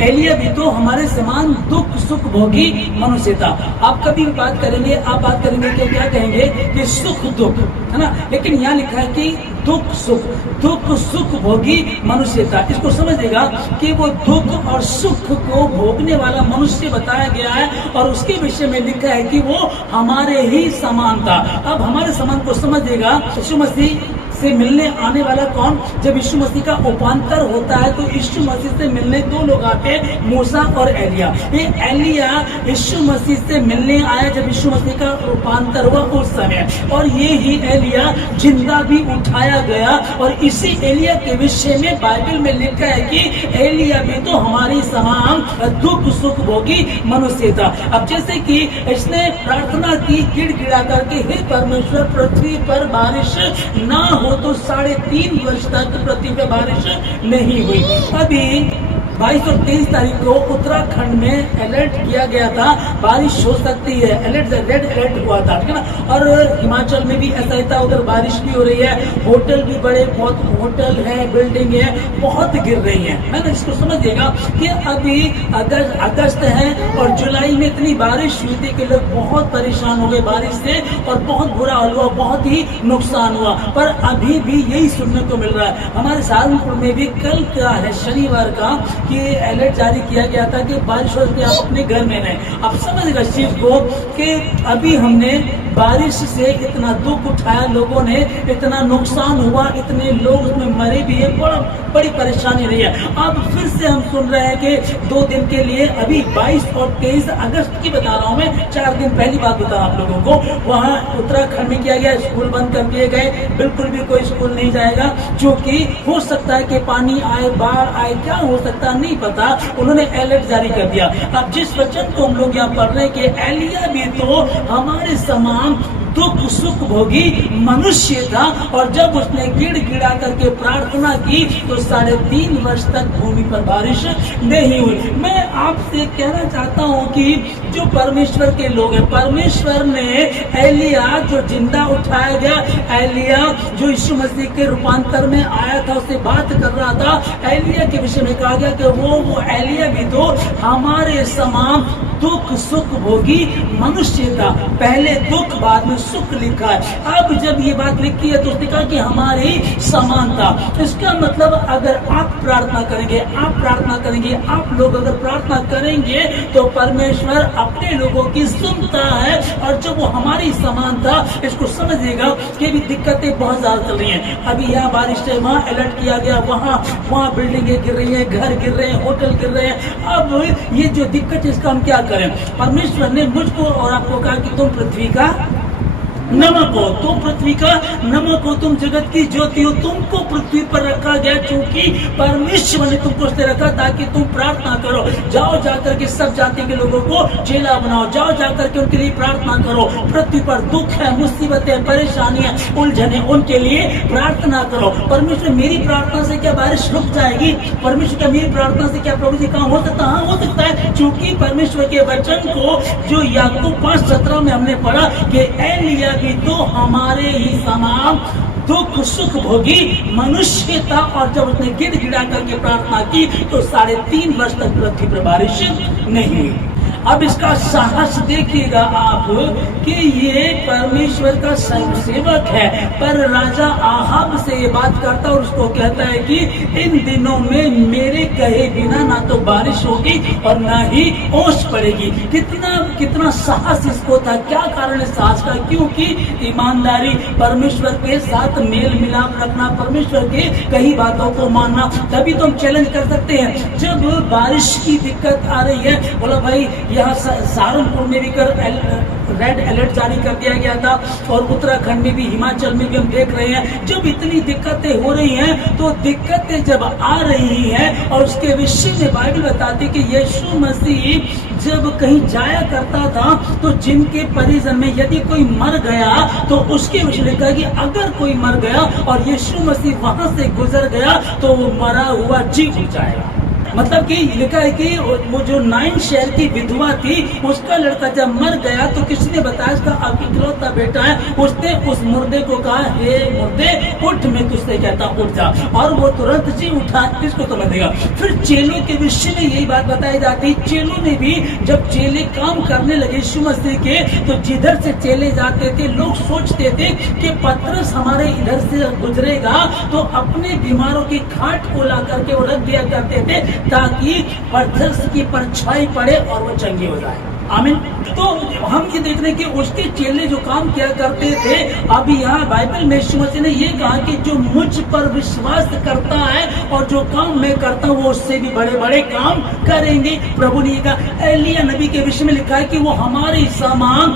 एलिया भी तो हमारे समान दुख सुख भोगी मनुष्य था। आप कभी बात करेंगे, आप बात करेंगे तो क्या कहेंगे कि सुख दुख, है ना, लेकिन यहाँ लिखा है कि दुख सुख भोगी मनुष्य था। इसको समझिएगा कि वो दुख और सुख को भोगने वाला मनुष्य बताया गया है और उसके विषय में लिखा है कि वो हमारे ही समान था। अब हमारे समान को समझिएगा, यीशु मसीह से मिलने आने वाला कौन? जब यीशु मसीह का उपांतर होता है तो यीशु मसीह से मिलने दो लोग आते हैं, मूसा और एलिया। ये एलिया यीशु मसीह से मिलने आया जब यीशु मसीह का उपांतर हुआ उस समय, और ये ही एलिया जिंदा भी उठाया गया। और इसी एलिया के विषय में बाइबल में लिखा है कि एलिया भी तो हमारी समान दुख सुख भोगी मनुष्य था। अब जैसे कि इसने प्रार्थना की गिड़गिड़ा करके, हे परमेश्वर पृथ्वी पर बारिश ना हो तो 3.5 वर्ष तक पृथ्वी पे बारिश नहीं हुई। अभी 22 और 23 तारीख को उत्तराखंड में अलर्ट किया गया था, बारिश हो सकती है, अलर्ट रेड अलर्ट हुआ था, ठीक है ना। और हिमाचल में भी ऐसा ही था, उधर बारिश भी हो रही है, होटल भी बड़े बहुत होटल है, बिल्डिंग है, बहुत गिर रही है ना। इसको समझिएगा कि अभी अगस्त है और जुलाई में इतनी बारिश हुई थी कि लोग बहुत परेशान हो गए बारिश से और बहुत बुरा हाल हुआ, बहुत ही नुकसान हुआ। पर अभी भी यही सुनने को मिल रहा है। हमारे सहारनपुर में भी कल का है, शनिवार का, कि अलर्ट जारी किया गया था कि बारिश हो रही, आप अपने घर में रहें। आप समझिएगा इस चीज को कि अभी हमने बारिश से इतना दुख उठाया, लोगों ने इतना नुकसान हुआ, इतने लोग उसमें मरे भी है, बड़ी परेशानी रही है। अब फिर से हम सुन रहे हैं कि 2 दिन के लिए, अभी 22 और 23 अगस्त की बता रहा हूँ मैं, 4 दिन पहली बात बता आप लोगों को, वहाँ उत्तराखंड में किया गया, स्कूल बंद कर दिए गए, बिल्कुल भी कोई स्कूल नहीं जाएगा, क्योंकि हो सकता है कि पानी आए, बाढ़ आए, क्या हो सकता नहीं पता, उन्होंने अलर्ट जारी कर दिया। अब जिस वचन को हम लोग यहाँ पढ़ रहे हैं कि एलिया भी तो हमारे समान दुख सुख भोगी मनुष्य था, और जब उसने गिड़गिड़ा करके प्रार्थना की तो 3.5 वर्ष तक भूमि पर बारिश नहीं हुई। मैं आपसे कहना चाहता हूँ कि जो परमेश्वर के लोग हैं, परमेश्वर ने एलिया जो जिंदा उठाया गया, एलिया जो यीशु मसीह के रूपांतर में आया था, उससे बात कर रहा था, एलिया के विषय में कहा गया कि वो एलिया भी तो हमारे समान दुख सुख भोगी मनुष्य था। पहले दुख बाद में सुख लिखा है। अब जब ये बात लिखी है तो उसने कहा कि हमारी समानता, इसका मतलब अगर आप प्रार्थना करेंगे, आप लोग अगर प्रार्थना करेंगे तो परमेश्वर अपने लोगों की सुनता है। और जब वो हमारी समानता, इसको समझिएगा कि भी दिक्कतें बहुत ज्यादा चल रही हैं। अभी यहाँ बारिश है, वहाँ अलर्ट किया गया, वहाँ बिल्डिंगें गिर रही हैं, घर गिर रहे हैं, होटल गिर रहे हैं। अब ये जो दिक्कत है इसका हम क्या करें? परमेश्वर ने मुझको और आपको कहा कि तुम पृथ्वी का नमक हो, तुम पृथ्वी का नमक हो, तुम जगत की ज्योति हो। तुमको पृथ्वी पर रखा गया क्योंकि परमेश्वर ने तुमको उसने रखा ताकि तुम प्रार्थना करो। जाओ जाकर के सब जाति के लोगों को चेला बनाओ, जाओ जाकर के उनके लिए प्रार्थना करो। पृथ्वी पर दुख है, मुसीबतें, परेशानियां, उलझने, उनके लिए प्रार्थना करो। परमेश्वर मेरी प्रार्थना से क्या बारिश रुक जाएगी? परमेश्वर का मेरी प्रार्थना से क्या प्रभु जी काम हो सकता? हाँ, हो सकता है, क्योंकि परमेश्वर के वचन को जो याकूब 5:17 में हमने पढ़ा कि एलिया भी तो हमारे ही समान दुख सुख भोगी मनुष्य था, और जब उसने गिड़गिड़ा करके प्रार्थना की तो 3.5 वर्ष तक पृथ्वी पर बारिश नहीं हुई। अब इसका साहस देखिएगा आप कि ये परमेश्वर का सेवक है, पर राजा आहाब से ये बात करता और उसको कहता है कि इन दिनों में मेरे कहे बिना ना तो बारिश होगी और ना ही ओस पड़ेगी। कितना साहस इसको था। क्या कारण है साहस का? क्योंकि ईमानदारी, परमेश्वर के साथ मेल मिलाप रखना, परमेश्वर के कई बातों को मानना, तभी तो हम चैलेंज कर सकते हैं। जब बारिश की दिक्कत आ रही है, बोला भाई यहाँ सहारनपुर में भी रेड अलर्ट जारी कर दिया गया था, और उत्तराखंड में भी, हिमाचल में भी हम देख रहे हैं। जब इतनी दिक्कतें हो रही हैं, तो दिक्कतें जब आ रही हैं, और उसके विषय में बाइबल बताती कि यीशु मसीह जब कहीं जाया करता था तो जिनके परिजन में यदि कोई मर गया तो उसके विषय में कहा कि अगर कोई मर गया और यीशु मसीह वहां से गुजर गया तो वो मरा हुआ जी उठ जाएगा। मतलब कि लिखा है कि वो जो 9 शहर की विधवा थी, उसका लड़का जब मर गया तो किसने बताया इसका अब इकलौता बेटा है, उसने उस मुर्दे को कहा, हे मुर्दे उठ, मैं तुझसे कहता उठ जा, और वो तुरंत जी उठा। किसको तो देगा। फिर चेलों के विषय में यही बात बताई जाती, चेलों ने भी जब चेले काम करने लगे यीशु मसीह के, तो जिधर से चेले जाते थे लोग सोचते थे कि पतरस हमारे इधर से गुजरेगा तो अपने बीमारों की खाट को ला करके वो रख दिया करते थे ताकि पतरस की परछाई पड़े और वो चंगे हो जाए। आमीन। तो हम ये देख रहे हैं कि उसके चेले जो काम किया करते थे, अभी यहाँ बाइबल में यीशु मसीह ने ये कहा कि जो मुझ पर विश्वास करता है और जो काम मैं करता हूँ वो उससे भी बड़े बड़े काम करेंगे। प्रभु ने कहा, एलिया नबी के विषय में लिखा है कि वो हमारे समान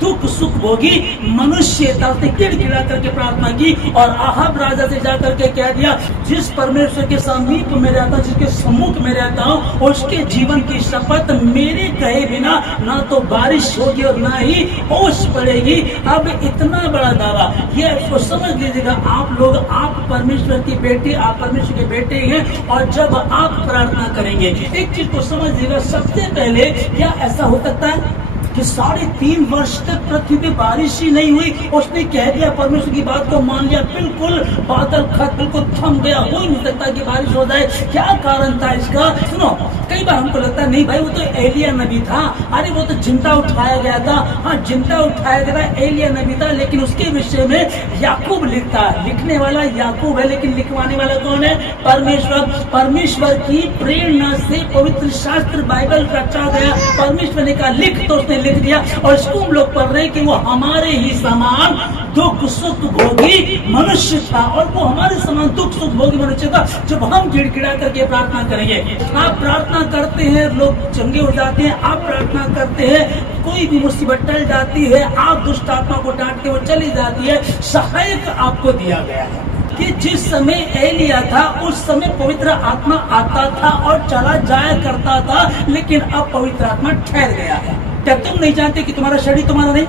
दुख सुख भोगी मनुष्य था। उसने गिड़गिड़ा करके प्रार्थना की और आहाब राजा से जाकर के कह दिया, जिस परमेश्वर के समीप में रहता हूँ, जिसके सम्मुख में रहता हूँ, उसके जीवन की शपथ मेरे कहे बिना ना तो बारिश होगी और ना ही ओस पड़ेगी। अब इतना बड़ा दावा, ये इसको समझ लीजिएगा आप लोग, आप परमेश्वर की बेटी, आप परमेश्वर के बेटे हैं, और जब आप प्रार्थना करेंगे एक चीज को समझिएगा, सबसे पहले क्या ऐसा हो सकता है कि 3.5 वर्ष तक पृथ्वी पे बारिश ही नहीं हुई। उसने कह दिया, परमेश्वर की बात को मान लिया, बिल्कुल बादल खत बिल्कुल थम गया, हो ही नहीं सकता कि बारिश हो जाए। क्या कारण था इसका? सुनो, कई बार हमको लगता है नहीं भाई वो तो एलिया नबी था, अरे वो तो जिंदा उठाया गया था। हाँ, जिंदा उठाया गया था, एलिया नबी था, लेकिन उसके विषय में याकूब लिखता है। लिखने वाला याकूब है, लेकिन लिखवाने वाला कौन है? परमेश्वर। परमेश्वर की प्रेरणा से पवित्र शास्त्र बाइबल रचा गया। परमेश्वर ने कहा लिख, तो उसने लिख दिया। और इसको हम लोग पढ़ रहे हैं कि वो हमारे ही समान दुख सुख भोगी मनुष्य था, और वो हमारे समान दुख सुख भोगी मनुष्य था। जब हम गिड़गिड़ा करके प्रार्थना करेंगे, आप प्रार्थना करते हैं लोग चंगे हो जाते हैं, आप प्रार्थना करते हैं कोई भी मुसीबत टल जाती है, आप दुष्ट आत्मा को डांट के वो चली जाती है। सहायक आपको दिया गया है कि जिस समय एलिया था उस समय पवित्र आत्मा आता था और चला जाया करता था, लेकिन अब पवित्र आत्मा ठहर गया है। क्या तुम नहीं जानते कि तुम्हारा शरीर तुम्हारा नहीं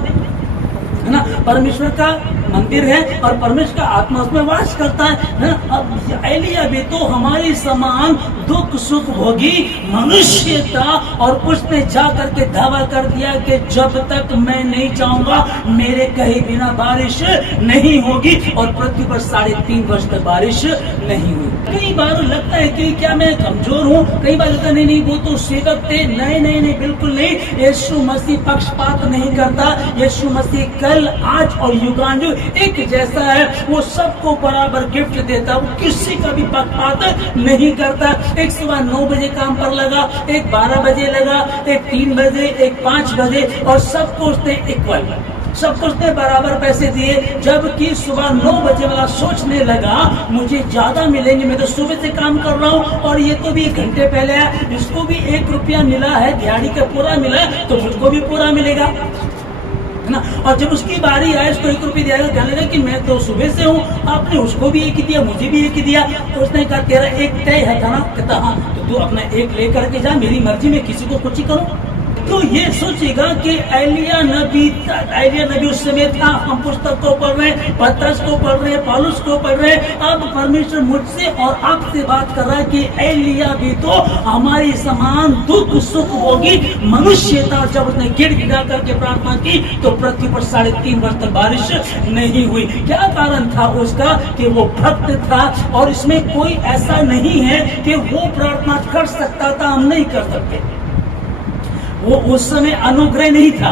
है ना, परमेश्वर का मंदिर है और परमेश्वर का आत्मा उसमें वास करता है। अब एलिया भी तो हमारे समान दुख सुख भोगी मनुष्य था, और उसने जा करके दावा कर दिया कि जब तक मैं नहीं जाऊंगा मेरे कहे बिना बारिश नहीं होगी, और पृथ्वी पर 3.5 वर्ष तक बारिश नहीं हुई। कई बार लगता है कि क्या मैं कमजोर हूँ, कई बार लगता है नहीं वो तो सेवक थे। नहीं नहीं नहीं, बिल्कुल नहीं। यीशु मसीह पक्षपात नहीं करता। यीशु मसीह कल आज और युगानुयुग एक जैसा है, वो सबको बराबर गिफ्ट देता, वो किसी का भी पक्षपात नहीं करता। एक सुबह 9 बजे काम पर लगा, एक 12 बजे लगा, एक 3 बजे, एक 5 बजे, और सबको उसने इक्वल, सबको उसने बराबर पैसे दिए। जबकि सुबह 9 बजे वाला सोचने लगा मुझे ज्यादा मिलेंगे, मैं तो सुबह से काम कर रहा हूँ और ये तो भी 1 घंटे पहले है, इसको भी 1 रुपया मिला है, दिहाड़ी का पूरा मिला है, तो मुझको भी पूरा मिलेगा ना। और जब उसकी बारी आए, उसको 1 रुपया दिया, कहने लगा कि मैं तो सुबह से हूँ, आपने उसको भी 1 ही दिया, मुझे भी 1 ही दिया। तो उसने कहा तेरा 1 तय है था ना? कहता हाँ, तो तू अपना 1 लेकर के जा, मेरी मर्जी में किसी को कुछ ही करूँ। तो ये सोचेगा कि एलिया नबी उस समय था, हम पुस्तक को पढ़ रहे हैं, पतरस को पढ़ रहे हैं, पौलुस को पढ़ रहे हैं। अब परमेश्वर मुझसे और आपसे बात कर रहा है कि एलिया भी तो हमारे समान दुख सुख भोगी मनुष्य था। जब उसने गिड़गिड़ा करके प्रार्थना की तो पृथ्वी पर 3.5 वर्ष तक बारिश नहीं हुई। क्या कारण था उसका? कि वो भक्त था, और इसमें कोई ऐसा नहीं है कि वो प्रार्थना कर सकता था, हम नहीं कर सकते। वो उस समय अनुग्रह नहीं था,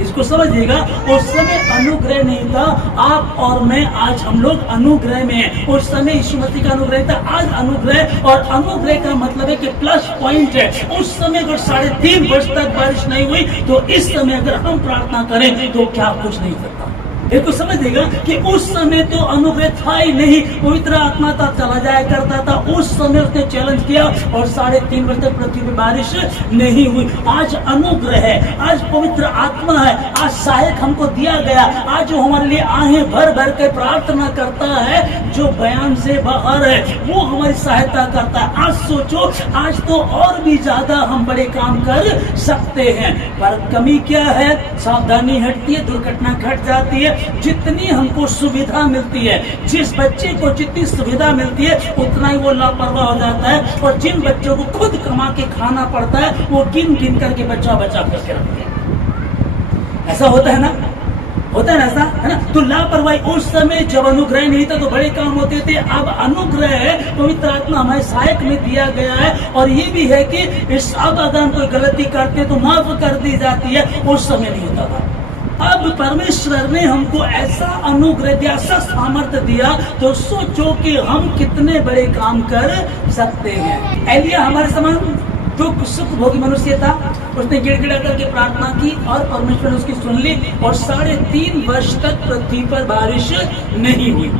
इसको समझिएगा, उस समय अनुग्रह नहीं था। आप और मैं आज हम लोग अनुग्रह में हैं। उस समय यीशु मसीह का अनुग्रह था, आज अनुग्रह। और अनुग्रह का मतलब है कि प्लस पॉइंट है। उस समय अगर 3.5 वर्ष तक बारिश नहीं हुई, तो इस समय अगर हम प्रार्थना करें तो क्या कुछ नहीं सकता। देखो समझिएगा कि उस समय तो अनुग्रह था ही नहीं, पवित्र आत्मा था, चला जाया करता था। उस समय उसने चैलेंज किया और 3.5 वर्ष तक पृथ्वी में बारिश नहीं हुई। आज अनुग्रह है, आज पवित्र आत्मा है, आज सहायक हमको दिया गया। आज जो हमारे लिए आहें भर भर के प्रार्थना करता है, जो बयान से बाहर है, वो हमारी सहायता करता है। आज सोचो, आज तो और भी ज्यादा हम बड़े काम कर सकते हैं, पर कमी क्या है? सावधानी हटती है, दुर्घटना घट जाती है। जितनी हमको सुविधा मिलती है, जिस बच्चे को जितनी सुविधा मिलती है उतना ही वो लापरवाह हो जाता है, और जिन बच्चों को खुद कमा के खाना पड़ता है वो गिन गिन करके बचा बचा करके रखते हैं। ऐसा होता है ना, होता है ना, ऐसा है ना। तो लापरवाही उस समय जब अनुग्रह नहीं था तो बड़े काम होते थे, अब अनुग्रह पवित्र आत्मा हमारे सहायक में दिया गया है, और ये भी है कि इस अब अगर हम कोई गलती करते तो माफ कर दी जाती है, उस समय नहीं होता था। अब परमेश्वर ने हमको ऐसा अनुग्रह दिया, ऐसा सामर्थ्य दिया, तो सोचो कि हम कितने बड़े काम कर सकते हैं। एलिया हमारे समान दुख सुख भोगी मनुष्य था, उसने गिड़गिड़ा करके प्रार्थना की और परमेश्वर ने उसकी सुन ली, और 3.5 वर्ष तक पृथ्वी पर बारिश नहीं हुई।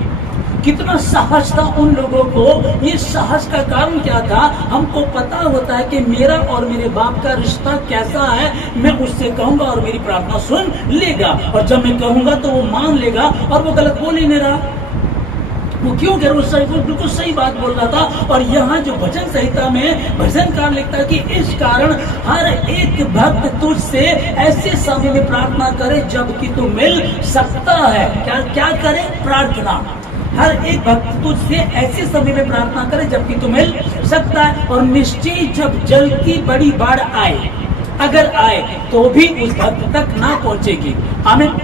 कितना साहस था उन लोगों को। ये साहस का कारण क्या था? हमको पता होता है कि मेरा और मेरे बाप का रिश्ता कैसा है, मैं उससे कहूंगा और मेरी प्रार्थना सुन लेगा, और जब मैं कहूंगा तो वो मान लेगा, और वो गलत बोल ही नहीं रहा। वो क्यों कह रहा, सही, वो बिल्कुल सही बात बोल रहा था। और यहाँ जो भजन संहिता में भजनकार लिखता है कि इस कारण हर एक भक्त तुझसे ऐसे समय में प्रार्थना करे जबकि तू मिल सकता है। क्या क्या करे? प्रार्थना। हर एक भक्त तुझसे ऐसे समय में प्रार्थना करे जबकि तू मिल सकता है, और निश्चय जब जल की बड़ी बाढ़ आए, अगर आए तो भी उस भक्त तक ना पहुंचेगी। आमीन।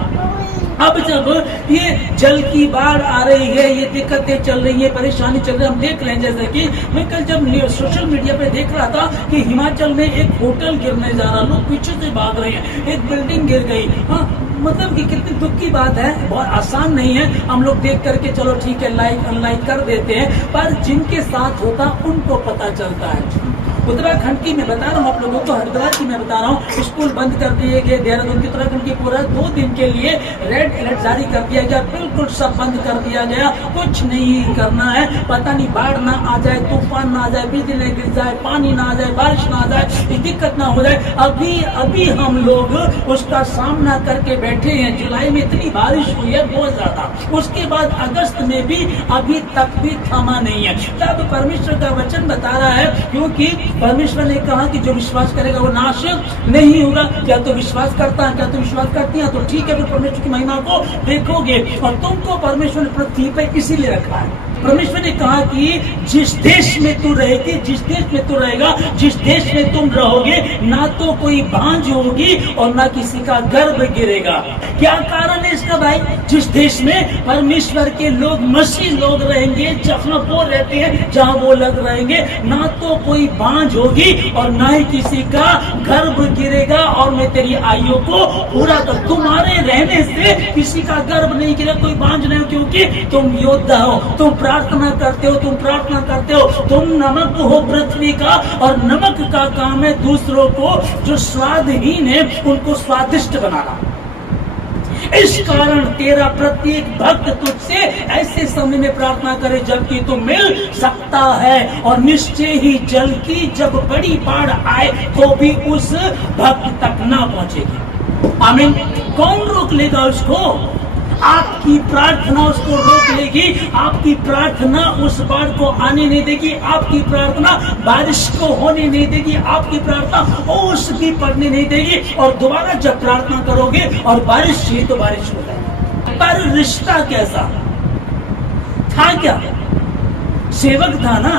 अब जब ये जल की बाढ़ आ रही है, ये दिक्कतें चल रही है, परेशानी चल रही है, हम देख रहे हैं, जैसे कि मैं कल जब सोशल मीडिया पे देख रहा था कि हिमाचल में एक होटल गिरने जा रहा, लोग पीछे से भाग रहे हैं, एक बिल्डिंग गिर गई। हाँ, मतलब कि कितनी दुख की बात है, बहुत आसान नहीं है। हम लोग देख करके चलो ठीक है लाइक अनलाइक कर देते हैं, पर जिनके साथ होता उनको पता चलता है। उत्तराखंड की मैं बता रहा हूँ आप लोगों को, हरिद्वार की मैं बता रहा हूँ, स्कूल बंद कर दिए गए। देहरादून की उत्तराखंड की पूरा 2 दिन के लिए रेड अलर्ट जारी कर दिया गया, बिल्कुल सब बंद कर दिया गया, कुछ नहीं करना है। पता नहीं बाढ़ ना आ जाए, तूफान ना आ जाए, बिजली गिर जाए, पानी ना आ जाए, बारिश ना आ जाए, दिक्कत ना हो जाए। अभी हम लोग उसका सामना करके बैठे हैं। जुलाई में इतनी बारिश हुई है बहुत ज्यादा, उसके बाद अगस्त में भी अभी तक भी थमा नहीं है। तब परमेश्वर का वचन बता रहा है, क्योंकि परमेश्वर ने कहा कि जो विश्वास करेगा वो नाश नहीं होगा। क्या तो विश्वास करता है, क्या तो विश्वास करती है, तो ठीक है, फिर परमेश्वर की महिमा को देखोगे। और तुमको परमेश्वर ने पृथ्वी पर इसीलिए रखा है। परमेश्वर ने कहा कि जिस देश में तू रहेगी, जिस देश में तू रहेगा, जिस देश में तुम रहोगे, ना तो कोई भांज होगी और ना किसी का गर्भ गिरेगा। क्या कारण है इसका भाई? जिस देश में परमेश्वर के लोग, मसीह लोग रहेंगे, जहाँ वो रहते हैं, जहाँ वो लग रहेंगे, ना तो कोई भांज होगी और ना ही किसी का गर्भ गिरेगा। और मैं तेरी आयु को पूरा कर, तुम्हारे रहने से किसी का गर्भ नहीं गिरेगा, कोई भांज नहीं, क्योंकि तुम योद्धा हो, तुम प्रार्थना करते हो, तुम प्रार्थना करते हो, तुम नमक हो पृथ्वी का, और नमक का काम है दूसरों को जो स्वादहीन है उनको स्वादिष्ट बनाना। इस कारण तेरा प्रत्येक भक्त तुझसे ऐसे समय में प्रार्थना करे जबकि तू मिल सकता है, और निश्चय ही जल की जब बड़ी बाढ़ आए तो भी उस भक्त तक ना पहुंचेगी। आमीन। कौन रोक लेगा उसको? आपकी प्रार्थना उसको रोक लेगी, आपकी प्रार्थना उस बाढ़ को आने नहीं देगी, आपकी प्रार्थना बारिश को होने नहीं देगी, आपकी प्रार्थना ओस भी पड़ने नहीं देगी। और दोबारा जब प्रार्थना करोगे और बारिश चाहिए तो बारिश हो जाएगी। पर रिश्ता कैसा था? क्या सेवक था ना,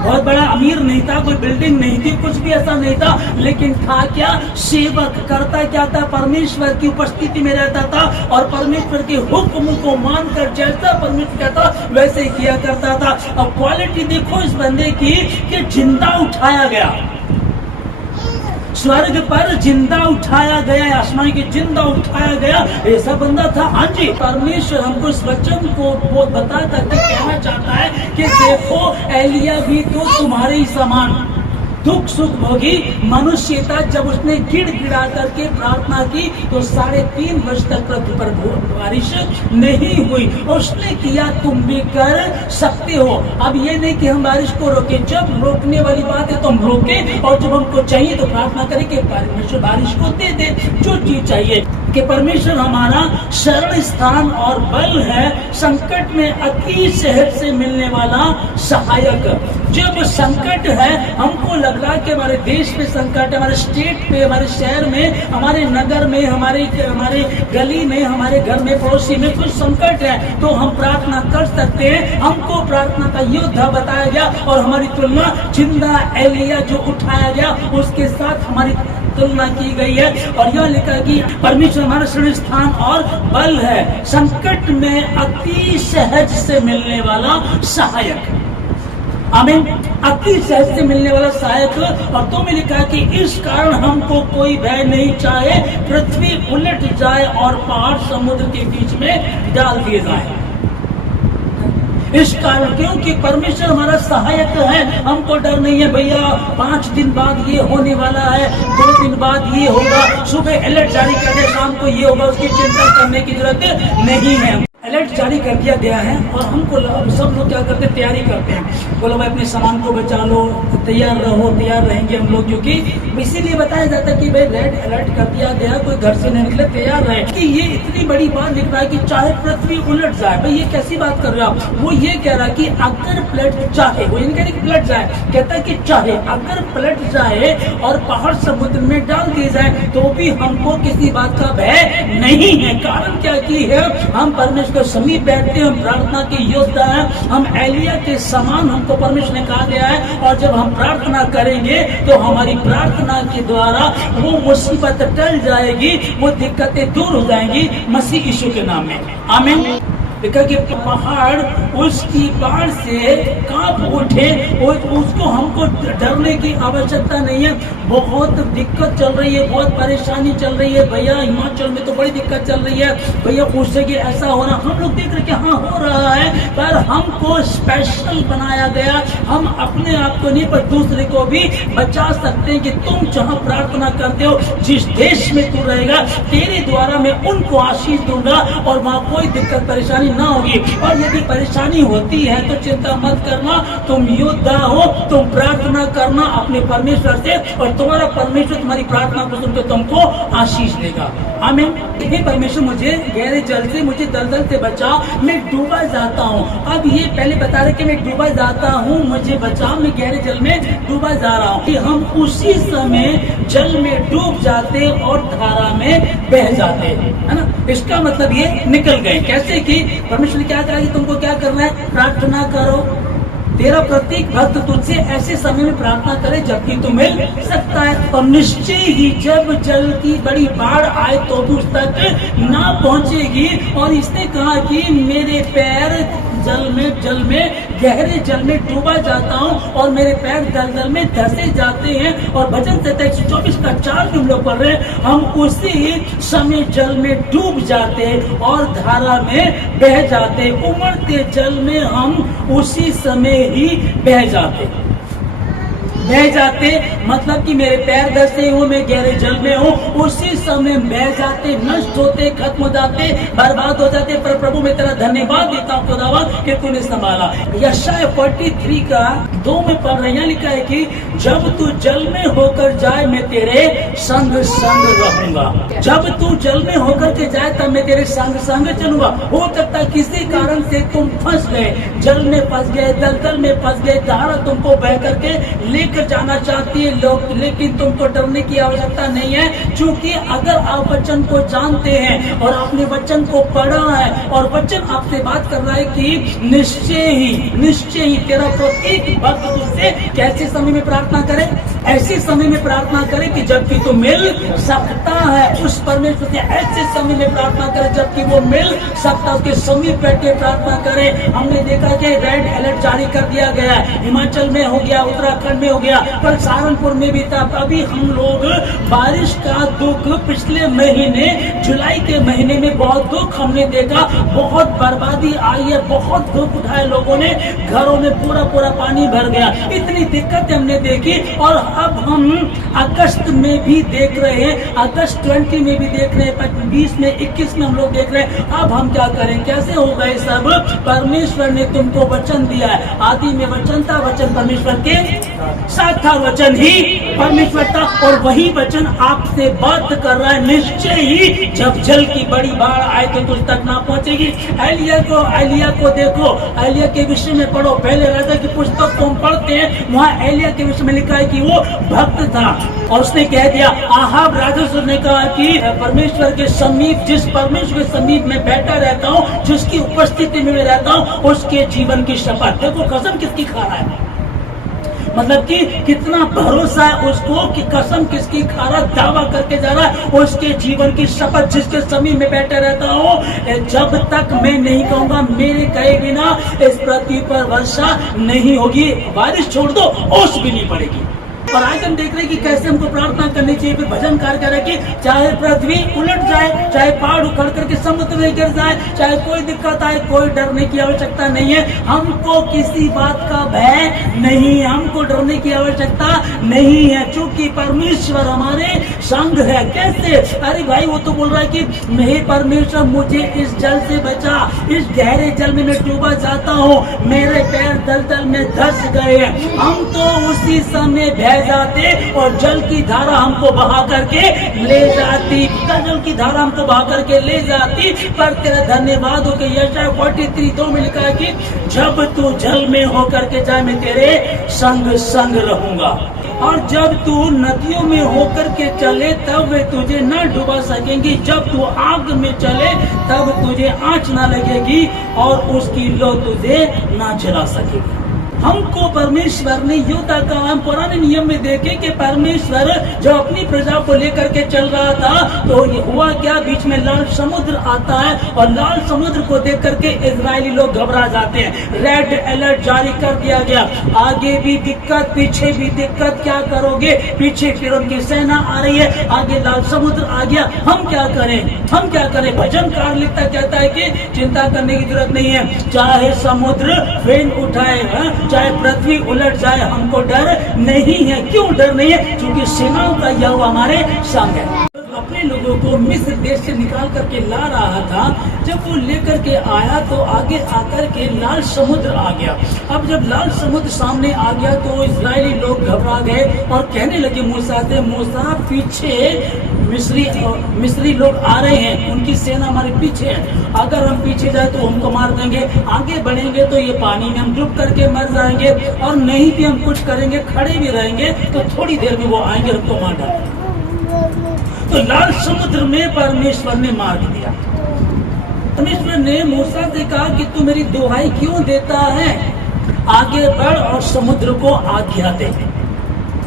बहुत बड़ा अमीर नहीं था, कोई बिल्डिंग नहीं थी, कुछ भी ऐसा नहीं था, लेकिन था क्या? सेवक। करता क्या था? परमेश्वर की उपस्थिति में रहता था और परमेश्वर के हुक्म को मानकर जैसा परमेश्वर कहता वैसे ही किया करता था। अब क्वालिटी देखो इस बंदे की कि जिंदा उठाया गया, स्वर्ग पर जिंदा उठाया गया, आसमान के जिंदा उठाया गया, ऐसा बंदा था। हाँ जी, परमेश्वर हमको इस वचन को वो बताता कि कहना चाहता है कि देखो एलिया भी तो तुम्हारे ही समान दुख सुख भोगी मनुष्य था। जब उसने गिड़गिड़ा करके प्रार्थना की तो 3.5 वर्ष तक पृथ्वी पर बारिश नहीं हुई। उसने किया, तुम भी कर सकते हो। अब ये नहीं कि हम बारिश को रोके, जब रोकने वाली बात है तो हम रोके, और जब हमको चाहिए तो प्रार्थना करें कि परमेश्वर बारिश को दे दे जो चीज चाहिए। कि परमेश्वर हमारा शरण स्थान और बल है, संकट में अति सहज से मिलने वाला सहायक। जब संकट है, हमको बदला कि हमारे देश पे संकट है, हमारे स्टेट पे, हमारे शहर में, हमारे नगर में, हमारे गली में, हमारे घर में, पड़ोसी में कुछ संकट है, तो हम प्रार्थना कर सकते हैं। हमको प्रार्थना का योद्धा बताया गया और हमारी तुलना जिंदा एलिया जो उठाया गया उसके साथ हमारी तुलना की गई है। और यह लिखा कि परमेश्वर हमारा शरण स्थान और बल है, संकट में अति सहज से मिलने वाला सहायक। आमीन। अति सहज से मिलने वाला सहायक। और तो में लिखा कि इस कारण हमको कोई भय नहीं, चाहे पृथ्वी उलट जाए और पहाड़ समुद्र के बीच में डाल दिए जाए। इस कारण क्योंकि परमेश्वर हमारा सहायक है, हमको डर नहीं है। भैया 5 दिन बाद ये होने वाला है, 2 दिन बाद ये होगा, सुबह अलर्ट जारी कर दे, शाम को ये होगा, उसकी चिंता करने की जरूरत नहीं है। अलर्ट जारी कर दिया गया है और हमको सब लोग क्या करते हैं, तैयारी करते हैं। बोलो भाई अपने सामान को बचा लो, तैयार रहो, तैयार रहेंगे हम लोग, क्योंकि इसीलिए बताया जाता है कि भाई रेड अलर्ट कर दिया गया, कोई घर से नहीं निकले, तैयार रहे। कि ये इतनी बड़ी बात लिख रहा है कि चाहे पृथ्वी उलट जाए। भाई ये कैसी बात कर रहे हो आप? वो ये कह रहा है कि अगर पलट चाहे, वो इनके नहीं पलट जाए, कहता है कि चाहे अगर पलट जाए और पहाड़ समुद्र में डाल दिए जाए तो भी हमको किसी बात का भय नहीं है। कारण क्या की है, हम परमेश्वर के समीप बैठते हैं, हम प्रार्थना के योद्धा हैं, हम एलिया के समान हमको परमेश्वर ने कहा गया है। और जब हम प्रार्थना करेंगे तो हमारी प्रार्थना के द्वारा वो मुसीबत टल जाएगी, वो दिक्कतें दूर हो जाएंगी मसीह यीशु के नाम में। आमीन। देखा कि पहाड़ उसकी बाढ़ से कांप उठे और उसको हमको डरने की आवश्यकता नहीं है। बहुत दिक्कत चल रही है, बहुत परेशानी चल रही है भैया, हिमाचल में तो बड़ी दिक्कत चल रही है भैया, पूछते कि ऐसा हो रहा, हम लोग देख रहे कि हाँ हो रहा है, पर हमको स्पेशल बनाया गया। हम अपने आप को नहीं पर दूसरे को भी बचा सकते हैं कि तुम जहाँ प्रार्थना करते हो, जिस देश में तू रहेगा, तेरे द्वारा मैं उनको आशीष दूंगा और वहाँ कोई दिक्कत परेशानी ना होगी। और यदि परेशानी होती है तो चिंता मत करना, तुम योद्धा हो, तुम प्रार्थना करना अपने परमेश्वर से और तुम्हारा परमेश्वर तुम्हारी प्रार्थना को सुनकर तुमको आशीष देगा। आमीन। हे परमेश्वर मुझे गहरे जल से, मुझे दलदल से बचा, मैं डूबा जाता हूँ। अब ये पहले बता रहे कि मैं डूबा जाता हूँ, मुझे बचा, मैं गहरे जल में डूबा जा रहा हूँ। कि हम उसी समय जल में डूब जाते और धारा में बह जाते, है ना। इसका मतलब ये निकल गए। कैसे कि परमेश्वर क्या कहा कि तुमको क्या करना है, प्रार्थना करो। तेरा प्रत्येक भक्त तुझसे ऐसे समय में प्रार्थना करे जबकि तू मिल सकता है। और निश्चय ही जब जल की बड़ी बाढ़ आए तो भी उस तक ना पहुंचेगी। और इसने कहा कि मेरे पैर जल में गहरे जल में डूबा जाता हूँ और मेरे पैर दलदल में धंसे जाते हैं। और भजन 124 का 4 हम लोग पढ़ रहे हैं, हम उसी समय जल में डूब जाते और धारा में बह जाते, उमड़ते जल में हम उसी समय ही बह जाते। मतलब कि मेरे पैर धंसे हुए, मैं गहरे जल में हूँ, उसी समय बह जाते, नष्ट होते, खत्म हो जाते, बर्बाद हो जाते। पर प्रभु मैं तेरा धन्यवाद देता हूँ खुदावा कि तूने संभाला। यशाया 43 का 2 में पढ़ रहे हैं, लिखा है कि जब तू जल में होकर जाए मैं तेरे संग संग रहूंगा। जब तू जल में होकर के जाए तब मैं तेरे संग संग चलूंगा। हो सकता है किसी कारण से तुम फंस गए, जल में फंस गए, दलदल में फंस गए, धारा तुमको बह करके लेकर जाना चाहती है लोग, लेकिन तुमको डरने की आवश्यकता नहीं है। क्योंकि अगर आप वचन को जानते हैं और आपने वचन को पढ़ा है और वचन आपसे बात कर रहा है कि निश्चय ही तेरा प्रत्येक भक्त तुझसे कैसे समय में प्रार्थना करे, ऐसे समय में प्रार्थना करे कि जबकि तू मिल सकता है। उस परमेश्वर से ऐसे समय में प्रार्थना करे जबकि वो मिल सकता, उसके समीप बैठ के प्रार्थना करे। हमने देखा कि रेड अलर्ट जारी कर दिया गया है, हिमाचल में हो गया, उत्तराखंड में हो गया, पर सहारनपुर में भी था। अभी हम लोग बारिश का दुख पिछले महीने जुलाई के महीने में बहुत दुख हमने देखा, बहुत बर्बादी आई है, बहुत दुख उठाए लोगों ने, घरों में पूरा पानी भर गया, इतनी दिक्कत हमने देखी। और अब हम अगस्त में भी देख रहे हैं, अगस्त 20 में भी देख रहे हैं, 20 में 21 में हम लोग देख रहे हैं। अब हम क्या करें, कैसे हो गए सब? परमेश्वर ने तुमको वचन दिया है, आदि में वचन था, वचन परमेश्वर के साथ था, वचन ही परमेश्वर था, और वही वचन आपसे बात कर रहा है। निश्चय ही जब जल की बड़ी बाढ़ आए तो तुझ तक ना पहुंचेगी। एलिया को देखो, एलिया के विषय में पढ़ो, पहले राजा की पुस्तक को हम पढ़ते हैं, वहाँ एलिया के विषय में लिखा है कि वो भक्त था, और उसने कह दिया, आहाब राजा ने कहा कि परमेश्वर के समीप, जिस परमेश्वर के समीप में बैठा रहता हूँ, जिसकी उपस्थिति में रहता हूँ, उसके जीवन की शपथ। देखो कसम किसकी खा रहा है, मतलब कि कितना भरोसा है उसको कि कसम किसकी खा रहा, दावा करके जा रहा है, उसके जीवन की शपथ, जिसके समीप में बैठा रहता हूँ, जब तक मैं नहीं कहूंगा मेरे कहे बिना इस पृथ्वी पर वर्षा नहीं होगी, बारिश छोड़ दो ओस भी नहीं पड़ेगी। और आज हम देख रहे हैं कि कैसे हमको प्रार्थना करनी चाहिए, फिर भजन कार्य करें कि चाहे पृथ्वी उलट जाए, चाहे पहाड़ उखड़ करके समुद्र में गिर जाए, चाहे कोई दिक्कत आए, कोई डरने की आवश्यकता नहीं है। हमको किसी बात का भय नहीं है, हमको डरने की आवश्यकता नहीं है, क्योंकि परमेश्वर हमारे संग है। कैसे? अरे भाई वो तो बोल रहा है कि हे परमेश्वर मुझे इस जल से बचा, इस गहरे जल में मैं डूबा जाता हूँ, मेरे पैर दलदल में धंस गए हैं। हम तो उसी समय बह जाते और जल की धारा हमको बहा करके ले जाती, जल की धारा हमको बहा करके ले जाती। पर तेरा धन्यवाद हो कि यशाया 43:2 में लिखा है कि जब तू जल में होकर के जाए मैं तेरे संग संग रहूंगा, और जब तू नदियों में होकर के चले तब वे तुझे न डुबा सकेंगी, जब तू आग में चले तब तुझे आंच न लगेगी, और उसकी लो तुझे न जला सकेगी। हमको परमेश्वर ने योद्धा का, हम पुराने नियम में देखे कि परमेश्वर जो अपनी प्रजा को लेकर के चल रहा था, तो ये हुआ क्या, बीच में लाल समुद्र आता है, और लाल समुद्र को देख करके इजरायली लोग घबरा जाते हैं। रेड अलर्ट जारी कर दिया गया, आगे भी दिक्कत पीछे भी दिक्कत, क्या करोगे, पीछे फिरौन की सेना आ रही है, आगे लाल समुद्र आ गया, हम क्या करें, हम क्या करें। भजनकार लिखता कहता है कि चिंता करने की जरूरत नहीं है, चाहे समुद्र फेन उठाए, चाहे पृथ्वी उलट जाए, हमको डर नहीं है। क्यों डर नहीं है? क्योंकि सेनाओं का यहोवा हमारे संग है। अपने लोगों को मिस्र देश से निकाल करके ला रहा था, जब वो लेकर के आया तो आगे आकर के लाल समुद्र आ गया। अब जब लाल समुद्र सामने आ गया तो इजरायली लोग घबरा गए और कहने लगे मूसा से, मूसा पीछे मिस्री लोग आ रहे हैं, उनकी सेना हमारे पीछे है, अगर हम पीछे जाए तो हमको मार देंगे, आगे बढ़ेंगे तो ये पानी में हम डूब करके मर जाएंगे, और नहीं भी हम कुछ करेंगे, खड़े भी रहेंगे तो थोड़ी देर में वो आएंगे, हमको मार डालेंगे। तो लाल समुद्र में परमेश्वर ने मार दिया। परमेश्वर ने मूसा से कहा कि तू मेरी दुहाई क्यों देता है, आगे बढ़ और समुद्र को आज्ञा दे।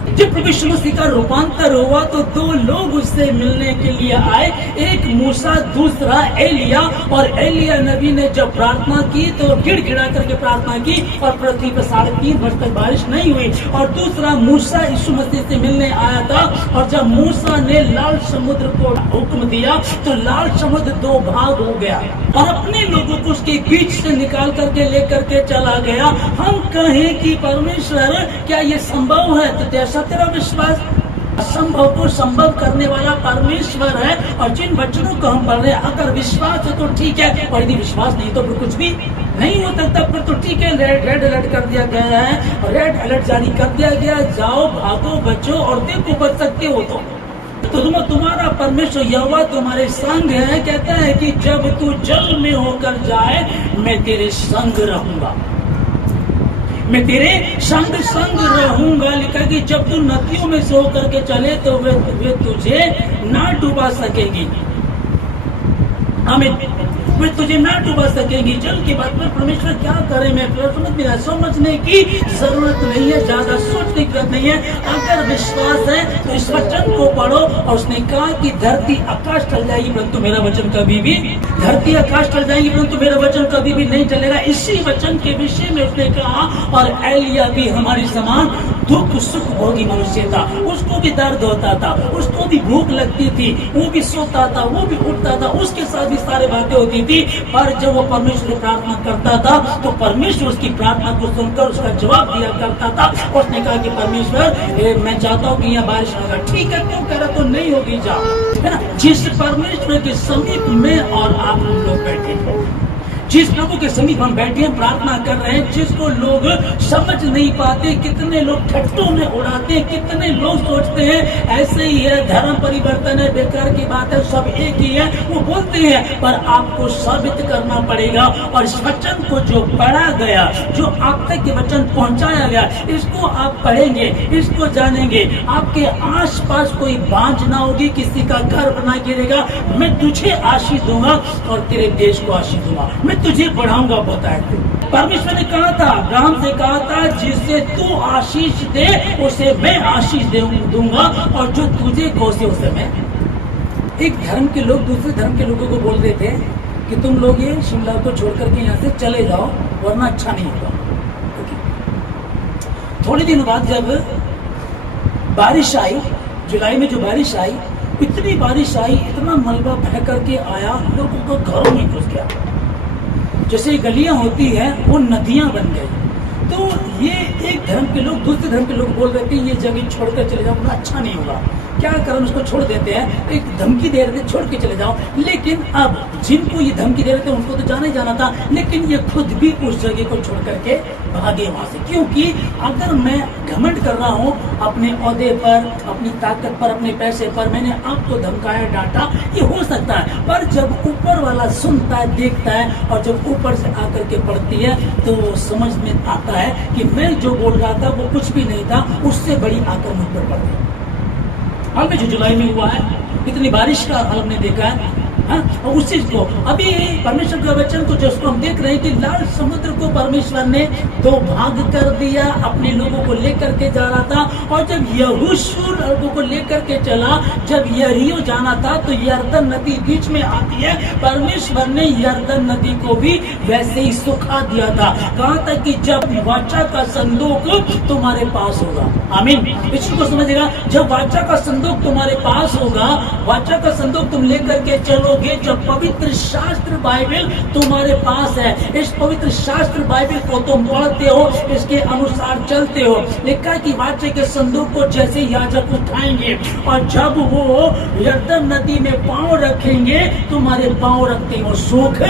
जब प्रभु यीशु मसीह का रूपांतर हुआ तो दो लोग उससे मिलने के लिए आए, एक मूसा, दूसरा एलिया। और एलिया नबी ने जब प्रार्थना की तो गिड़गिड़ा करके प्रार्थना की, और पृथ्वी पर 3.5 वर्ष तक बारिश नहीं हुई। और दूसरा मूसा यीशु मसीह से मिलने आया था, और जब मूसा ने लाल समुद्र को हुक्म दिया तो लाल समुद्र 2 भाग हो गया, और अपने लोगों को उसके बीच से निकाल करके लेकर के चला गया। हम कहें कि परमेश्वर क्या ये संभव है, तो जैसा तेरा विश्वास, असंभव को संभव करने वाला परमेश्वर है। और जिन वचनों को हम पढ़ रहे हैं, अगर विश्वास है तो ठीक है, और यदि विश्वास नहीं तो फिर कुछ भी नहीं होता, तब फिर तो ठीक है। रेड अलर्ट कर दिया गया है, रेड अलर्ट जारी कर दिया गया, जाओ भागो बचो और देखो बच सकते हो तो तुम्हारा परमेश्वर यहोवा तुम्हारे संग है। कहता है कि जब तू जल में होकर जाए मैं तेरे संग रहूंगा, मैं तेरे संग संग रहूंगा। लिखा कि जब तू नदियों में से होकर के चले तो वे तुझे ना डुबा सकेंगी, आमीन, वे तुझे ना डुबा सकेंगी। जल की बात में परमेश्वर क्या करे, मैं समझने की जरूरत नहीं है, ज्यादा सोचने की जरूरत नहीं है। अगर विश्वास है तो इस वचन को पढ़ो। और उसने कहा कि धरती आकाश टल जाएगी परंतु मेरा वचन कभी भी, धरती आकाश टल जाएगी परंतु मेरा वचन कभी भी नहीं चलेगा। इसी वचन के विषय में उसने कहा, और एलिया भी हमारी समान दुख सुख भोगी मनुष्य था, उसको भी दर्द होता था, उसको भी भूख लगती थी, वो भी सोता था, वो भी उठता था, उसके साथ भी सारी बातें होती थी। पर जब वो परमेश्वर से प्रार्थना करता था तो परमेश्वर उसकी प्रार्थना को सुनकर उसका जवाब दिया करता था। उसने कहा कि परमेश्वर मैं चाहता हूँ कि यहाँ बारिश होगा। ठीक है, क्यों कह रहा तो नहीं होगी, जा, है ना। जिस परमेश्वर के समीप में और आप लोग बैठे हैं, जिस प्रभु के समीप हम बैठे हैं, प्रार्थना कर रहे हैं, जिसको लोग समझ नहीं पाते, कितने लोग ठट्टों में उड़ाते हैं, कितने लोग सोचते हैं ऐसे ही है, धर्म परिवर्तन है, बेकार की बात है, सब एक ही है, वो बोलते हैं। पर आपको साबित करना पड़ेगा। और इस वचन को जो पढ़ा गया, जो आप तक के वचन पहुंचाया गया, इसको आप पढ़ेंगे, इसको जानेंगे, आपके आस पास कोई बांझ ना होगी, किसी का घर बना गिरेगा। मैं तुझे आशीष दूंगा और तेरे देश को आशीष दूंगा, मैं तुझे बढ़ाऊंगा, बताए थे। परमेश्वर ने कहा था, अब्राहम से कहा था, जिससे तू आशीष दे उसे मैं आशीष दूंगा, और जो तुझे कोसे उसे मैं। एक धर्म के लोग दूसरे धर्म के लोगों को बोल रहे थे कि तुम लोग ये शिमला को छोड़ करके यहाँ से चले जाओ, वरना अच्छा नहीं होगा। थोड़े दिन बाद जब बारिश आई, जुलाई में जो बारिश आई, इतनी बारिश आई, इतना मलबा बह करके आया, लोगों को घरों में घुस गया। जैसे गलियां होती हैं वो नदियां बन गई। तो ये एक धर्म के लोग दूसरे धर्म के लोग बोल रहे थे ये जगह छोड़कर चले जाओ, वरना अच्छा नहीं होगा। क्या कारण उसको छोड़ देते हैं, एक धमकी दे रहे थे छोड़ के चले जाओ। लेकिन अब जिनको ये धमकी दे रहे थे उनको तो जाना ही जाना था, लेकिन ये खुद भी उस जगह को छोड़ करके भागे वहां से। क्योंकि अगर मैं घमंड कर रहा हूँ अपने ओहदे पर, अपनी ताकत पर, अपने पैसे पर, मैंने आपको धमकाया, डांटा, ये हो सकता है। पर जब ऊपर वाला सुनता है, देखता है, और जब ऊपर से आकर के पड़ती है तो समझ में आता है कि मैं जो बोल रहा था वो कुछ भी नहीं था, उससे बड़ी आकर मुझ पर पड़ गई। हाल में जो जुलाई में हुआ है, इतनी बारिश का हाल हमने देखा है, और उस चीज को अभी परमेश्वर के वचन को जिसको हम देख रहे हैं कि लाल समुद्र को परमेश्वर ने दो भाग कर दिया, अपने लोगों को लेकर के जा रहा था। और जब यहोशू लोगों को लेकर के चला, जब यरीहो जाना था, तो यरदन नदी बीच में आती है। परमेश्वर ने यरदन नदी को भी वैसे ही सुखा दिया था। कहा था कि जब वाचा का संदूक तुम्हारे पास होगा, आमीन, इसी को समझेगा, जब वाचा का संदूक तुम्हारे पास होगा, वाचा का संदूक तुम लेकर के चलो, जब पवित्र शास्त्र बाइबल तुम्हारे पास है, इस पवित्र शास्त्र बाइबल को तुम पढ़ते हो, इसके अनुसार चलते हो। लिखा कि वाचा के संदूक को जैसे याजक उठाएंगे और जब वो यरदन नदी में पांव रखेंगे, तुम्हारे पांव रखते वो सूख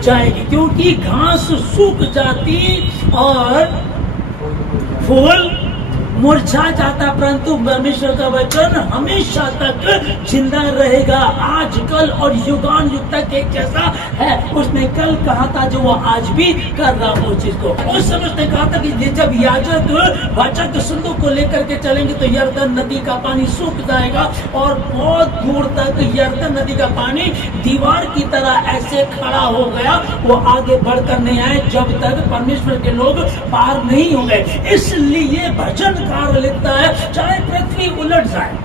जाएगी, क्योंकि घास सूख जाती और फूल मुरझा जाता, परंतु परमेश्वर का वचन हमेशा तक जिंदा रहेगा, आज कल और युगान युग तक एक जैसा है। उसने कल कहा था जो वो आज भी कर रहा है उस चीज को। उस समय उसने कहा था कि जब याजक वाचा के संदूक को लेकर के चलेंगे तो यरदन नदी का पानी सूख जाएगा, और बहुत दूर तक यरदन नदी का पानी दीवार की तरह ऐसे खड़ा हो गया, वो आगे बढ़कर नहीं आए जब तक परमेश्वर के लोग पार नहीं हो गए। इसलिए भजन लिखता है, चाहे पृथ्वी उलट जाए,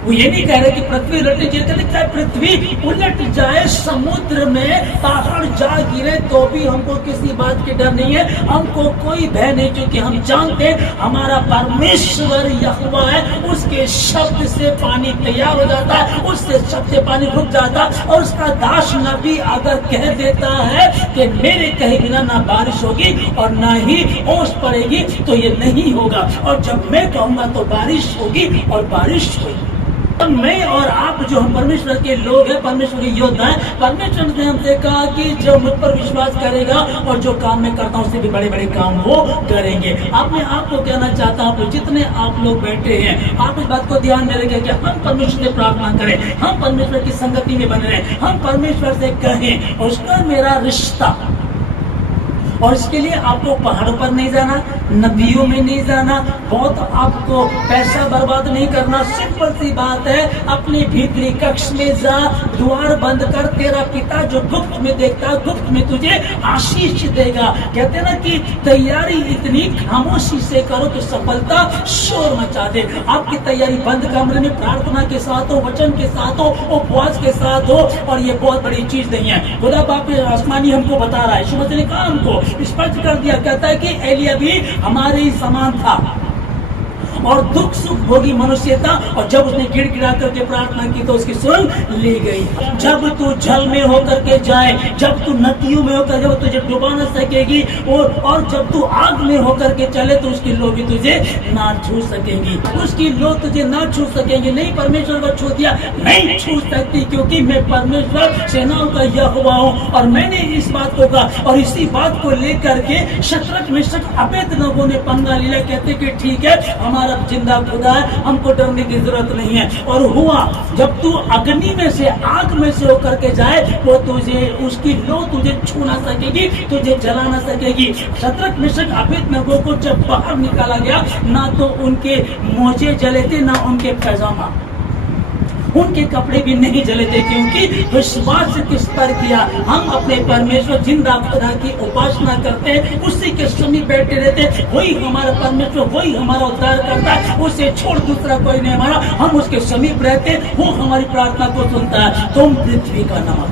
वो ये नहीं कह रहे कि पृथ्वी उलट जाए, चाहे पृथ्वी उलट जाए, समुद्र में पहाड़ जा गिरे, तो भी हमको किसी बात की डर नहीं है, हमको कोई भय नहीं, क्योंकि हम जानते हमारा परमेश्वर यहोवा है। उसके शब्द से पानी तैयार हो जाता है, उससे शब्द से पानी रुक जाता, और उसका दास नबी अगर कह देता है कि मेरे कहे बिना ना बारिश होगी और ना ही ओस पड़ेगी, तो ये नहीं होगा। और जब मैं कहूंगा तो बारिश होगी और बारिश होगी। मैं और आप जो हम परमेश्वर के लोग हैं, परमेश्वर के योद्धा हैं, परमेश्वर ने हमसे कहा कि जो मुझ पर विश्वास करेगा और जो काम मैं करता हूँ उससे भी बड़े बड़े काम वो करेंगे। अब मैं आपको कहना चाहता हूँ, जितने आप लोग बैठे हैं, आप इस बात को ध्यान में रखें कि हम परमेश्वर से प्रार्थना करें, हम परमेश्वर की संगति में बने रहें, हम परमेश्वर से कहें, उसका मेरा रिश्ता। और इसके लिए आपको पहाड़ों पर नहीं जाना, नदियों में नहीं जाना, बहुत आपको पैसा बर्बाद नहीं करना। सिंपल सी बात है, अपने भीतरी कक्ष में जा, द्वार बंद कर, तेरा पिता जो गुप्त में देखता है गुप्त में तुझे आशीष देगा। कहते ना कि तैयारी इतनी खामोशी से करो कि सफलता शोर मचा दे। आपकी तैयारी बंद कमरे में प्रार्थना के साथ हो, वचन के साथ हो, उपवास के साथ हो, और ये बहुत बड़ी चीज नहीं है। खुदा बाप आसमानी हमको बता रहा है, शुभ ने कहा हमको स्पष्ट कर दिया, कहता है कि एलिया भी हमारे ही समान था। और दुख सुख भोगी मनुष्य था। और जब उसने गिड़गिड़ा करके प्रार्थना की तो उसकी सुन ली गई। जब तू जल में होकर के जाए, जब तू नदियों में होकर, जब तुझे डुबा न सकेगी, और जब तू आग में होकर के चले तो उसकी लो भी तुझे ना छू सकेगी, उसकी लो तुझे ना छू सकेंगे। नहीं, परमेश्वर को छू दिया, नहीं छू सकती, क्योंकि मैं परमेश्वर सेनाओं का यहोवा हूं। और मैंने इस बात को कहा, और इसी बात को लेकर के शतरक मेशक अबेदनगो ने पंगा लिया। कहते कि ठीक है, हमारा जिंदा खुदा है, हमको डरने की जरूरत नहीं है। और हुआ, जब तू अग्नि में से, आग में से होकर के जाए, वो तुझे, उसकी लो तुझे छू ना सकेगी, तुझे जला ना सकेगी। शतरक मेशक अबेदनगो को जब बाहर निकाला गया, ना तो उनके मोजे जले थे, ना उनके पैजामा, उनके कपड़े भी नहीं जले थे, क्योंकि विश्वास किस पर किया। हम अपने परमेश्वर जिंदा खुदा की उपासना करते हैं, उसी के समीप बैठे रहते, वही हमारा परमेश्वर, वही हमारा उद्धार करता है, उसे छोड़ दूसरा कोई नहीं हमारा। हम उसके समीप रहते, वो हमारी प्रार्थना को सुनता है। तुम पृथ्वी का नमक,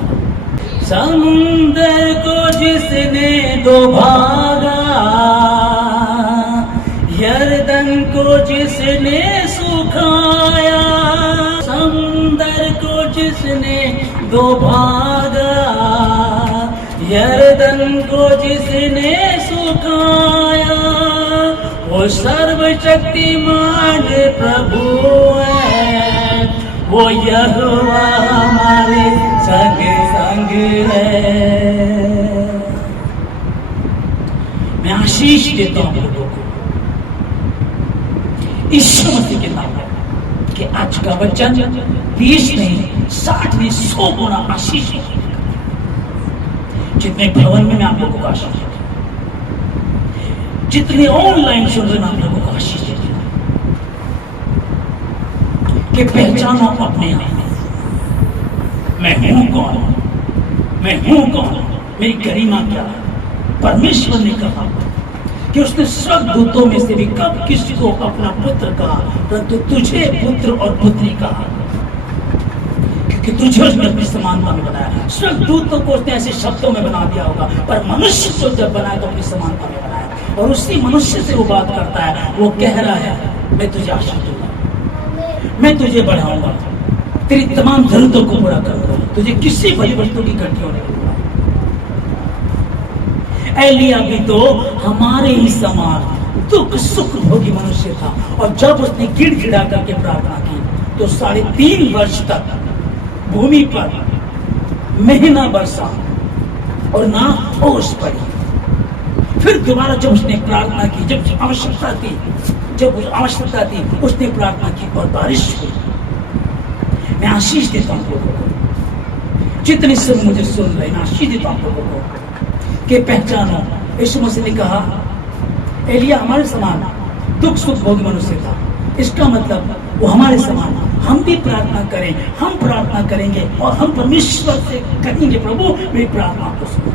समुंदर को जिसने डुबाया, यरदन को जिसने सुखाया, समुंदर को जिसने डुबाया, यरदन को जिसने सुखाया, वो सर्वशक्तिमान प्रभु है, वो यहोवा हमारे संग संग है। मैं आशीष देता हूं लोगों को ईश्वर मसीह के नाम में, कि आज का वचन 20 नहीं, 60 नहीं, 100 गुना आशीष है। जितने भवन में मैं आप लोगों को आशीष देता हूं, जितने ऑनलाइन सुन रहे हैं आप लोगों को आशीष देता हूं, कि पहचानो अपने आप मैं हूं कौन, मैं हूं कौन, मेरी गरिमा क्या है। परमेश्वर ने कहा कि उसने सब दूतों में से भी कब किसको अपना पुत्र कहा, परंतु तुझे पुत्र और पुत्री कहा, क्योंकि तुझे उसने अपनी समानता में बनाया। सब दूतों को उसने ऐसे शब्दों में बना दिया होगा, पर मनुष्य को जब बनाया तो अपनी समानता में बनाया। और उसी मनुष्य से वो बात करता है, वो कह रहा है मैं तुझे आशीष दूंगा, मैं तुझे बढ़ाऊंगा, तेरी तमाम जरूरतों को पूरा करूंगा, तुझे किसी बड़ी वस्तु की घटी होने दूंगा। एलिया भी तो हमारे ही समान दुख सुख भोगी मनुष्य था, और जब उसने गिड़गिड़ा करके प्रार्थना की तो 3.5 वर्ष तक भूमि पर महीना बरसा और ना ओस पड़ी। फिर दोबारा जब उसने प्रार्थना की, जब आवश्यकता थी, उसने प्रार्थना की और बारिश हुई। मैं आशीष देता हूं लोगों को, जितने सब मुझे सुन रहे हैं, आशीष देता हूं लोगों को कि पहचानो। यीशु मसीह ने कहा एलिया हमारे समान दुख सुख भोगी मनुष्य था, इसका मतलब वो हमारे समान। हम भी प्रार्थना करें, हम प्रार्थना करेंगे और हम परमेश्वर से कहेंगे प्रभु मेरी प्रार्थना को सुनो,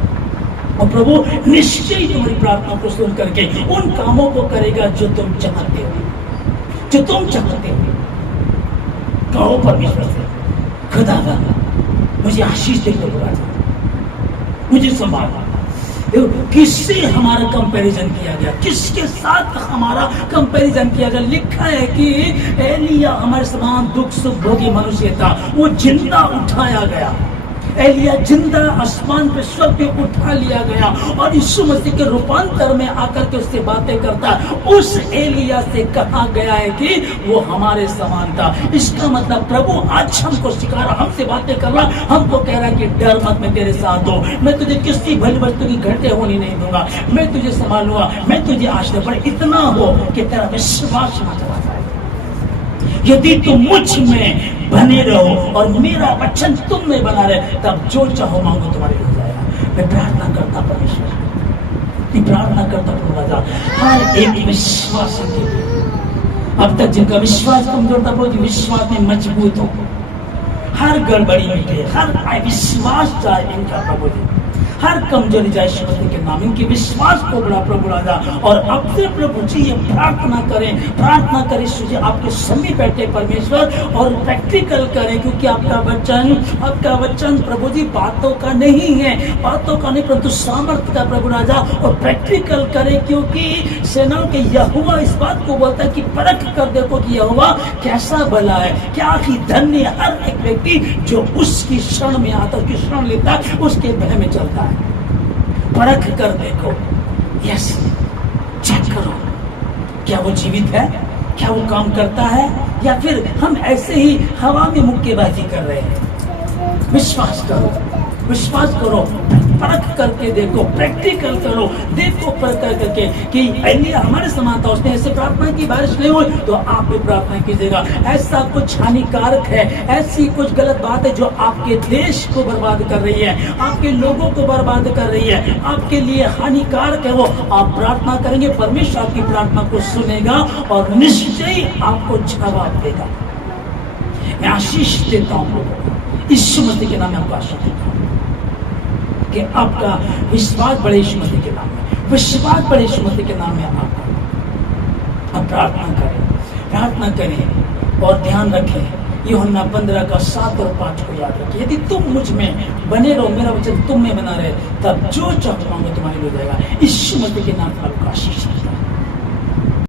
और प्रभु निश्चय तुम्हारी प्रार्थना को सुन करके उन कामों को करेगा जो तुम चाहते हो, जो तुम चाहते हो। कहो परमेश्वर से, खुदा मुझे आशीष दे दो, मुझे संभालो। किससे हमारा कंपैरिजन किया गया, किसके साथ हमारा कंपैरिजन किया गया। लिखा है कि एलिया हमारे समान दुख सुख भोगी मनुष्य था, वो जिंदा उठाया गया। एलिया जिंदा आसमान पे स्वर्ग पे उठा लिया गया, और यीशु मसीह के रूपांतर में आकर के उससे बातें करता है। उस एलिया से कहा गया है कि वो हमारे समान था। इसका मतलब प्रभु आज हमको सिखा रहा, हमसे बातें कर रहा, हमको कह रहा है कि डर मत, मैं तेरे साथ हूं, मैं तुझे किसी भली वस्तु की घटे होनी नहीं दूंगा, मैं तुझे संभालूंगा, मैं तुझे आश्रय। पर इतना हो कि तेरा विश्वास ना चला जाए। यदि तुम मुझ में बने रहो और मेरा वचन तुम में बना रहे, तब जो चाहो मांगो तुम्हारे हो जाएगा। मैं प्रार्थना करता परमेश्वर, प्रार्थना करता प्रभु, हर एक विश्वास के अब तक जिनका विश्वास कमजोर था प्रभु विश्वास में मजबूत हो, हर गड़बड़ी मिटे, हर विश्वास जाए इनका प्रभु जी, हर कमजोरी जाए यीशु मसीह के नाम। इनके विश्वास को बड़ा प्रभु राजा, और अब से प्रभु जी ये प्रार्थना करें यीशु जी आपके समीप बैठे परमेश्वर, और प्रैक्टिकल करें, क्योंकि आपका वचन प्रभु जी बातों का नहीं है, बातों का नहीं परंतु सामर्थ्य का प्रभु राजा, और प्रैक्टिकल करें, क्योंकि सेनाओं के यहोवा इस बात को बोलता है कि परख कर देखो कि यहोवा कैसा भला है, क्या ही धन्य हर एक व्यक्ति जो उसकी शरण में आता है, उसकी शरण लेता है, उसके भय में चलता है। परख कर देखो, यस, चेक करो क्या वो जीवित है, क्या वो काम करता है, या फिर हम ऐसे ही हवा में मुक्केबाजी कर रहे हैं। विश्वास करो, परख करके देखो, प्रैक्टिकल करो, देखो परख करके कि एलिया हमारे समान था, उसने ऐसे प्रार्थना की, बारिश नहीं हुई, तो आप भी प्रार्थना कीजिएगा। ऐसा कुछ हानिकारक है, ऐसी कुछ गलत बात है जो आपके देश को बर्बाद कर रही है, आपके लोगों को बर्बाद कर रही है, आपके लिए हानिकारक है, वो आप प्रार्थना करेंगे, परमेश्वर आपकी प्रार्थना को सुनेगा और निश्चय ही आपको जवाब देगा। मैं आशीष देता हूँ लोगों को, यीशु मसीह के नाम में आपको आशीष देता हूँ कि आपका विश्वास बढ़े यीशु मसीह के नाम में, विश्वास बढ़े यीशु मसीह के नाम में आपका। अब प्रार्थना करें और ध्यान रखें, यूहन्ना 15 का 7 और 5 को याद रखिए। यदि तुम मुझ में बने रहो, मेरा वचन तुम में बना रहे, तब जो चाहो मांगो तुम्हारे लिए हो जाएगा। यीशु मसीह के नाम में आपको आशीष।